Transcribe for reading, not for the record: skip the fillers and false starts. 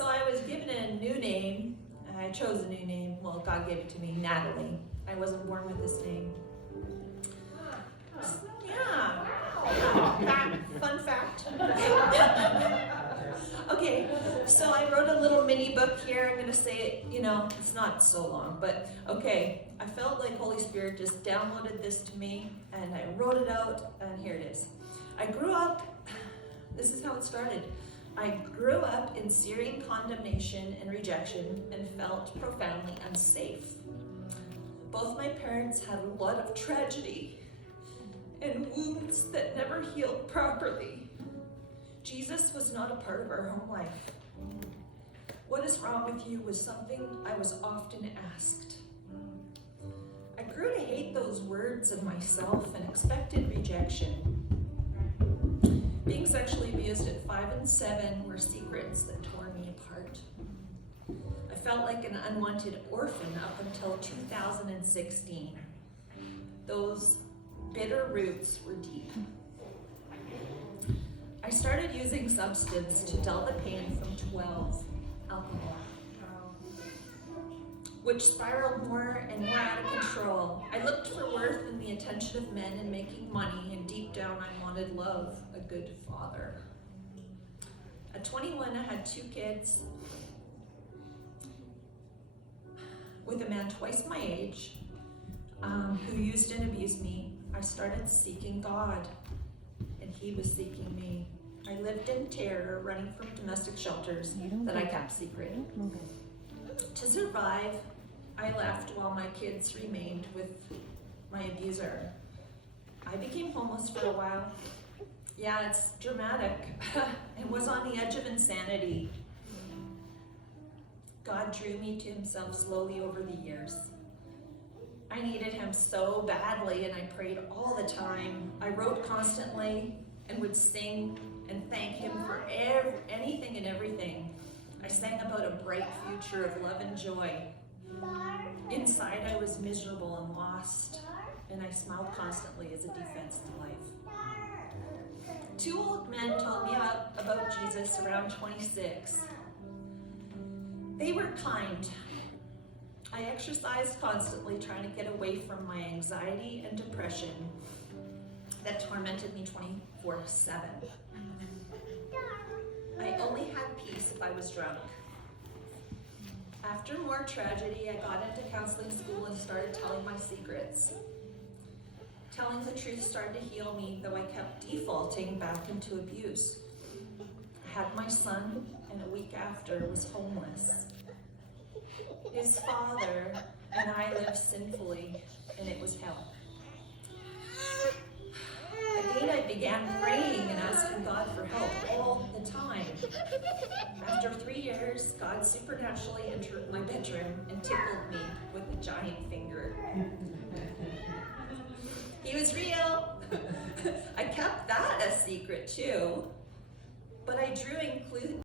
So I was given a new name. I chose a new name. Well, God gave it to me, Natalie. I wasn't born with this name. Yeah. Fun fact. Okay, so I wrote a little mini book here. I'm going to say it, it's not so long, but okay. I felt like Holy Spirit just downloaded this to me, and I wrote it out, and here it is. I grew up, this is how it started. I grew up in searing condemnation and rejection and felt profoundly unsafe. Both my parents had a lot of tragedy and wounds that never healed properly. Jesus was not a part of our home life. What is wrong with you was something I was often asked. I grew to hate those words of myself and expected rejection. Being sexually abused at 5 and 7 were secrets that tore me apart. I felt like an unwanted orphan up until 2016. Those bitter roots were deep. I started using substance to dull the pain from 12, alcohol, which spiraled more and more out of control. I looked for worth in the attention of men and making money, and deep down I wanted love, a good father. At 21, I had 2 kids with a man twice my age who used and abused me. I started seeking God, and He was seeking me. I lived in terror, running from domestic shelters that I kept secret. To survive, I left while my kids remained with my abuser. I became homeless for a while. Yeah, it's dramatic. and was on the edge of insanity. God drew me to Himself slowly over the years. I needed Him so badly, and I prayed all the time. I wrote constantly and would sing and thank Him for anything and everything. I sang about a bright future of love and joy. Inside, I was miserable and lost, and I smiled constantly as a defense to life. 2 old men told me about Jesus around 26. They were kind. I exercised constantly, trying to get away from my anxiety and depression that tormented me 24/7. I only had peace if I was drunk. After more tragedy, I got into counseling school and started telling my secrets. Telling the truth started to heal me, though I kept defaulting back into abuse. I had my son, and a week after was homeless. His father and I lived sinfully, and it was hell. Again, I began praying and asking God for help all the time. After 3 years, God supernaturally entered my bedroom and tickled me with a giant finger. He was real. I kept that a secret too, but I drew in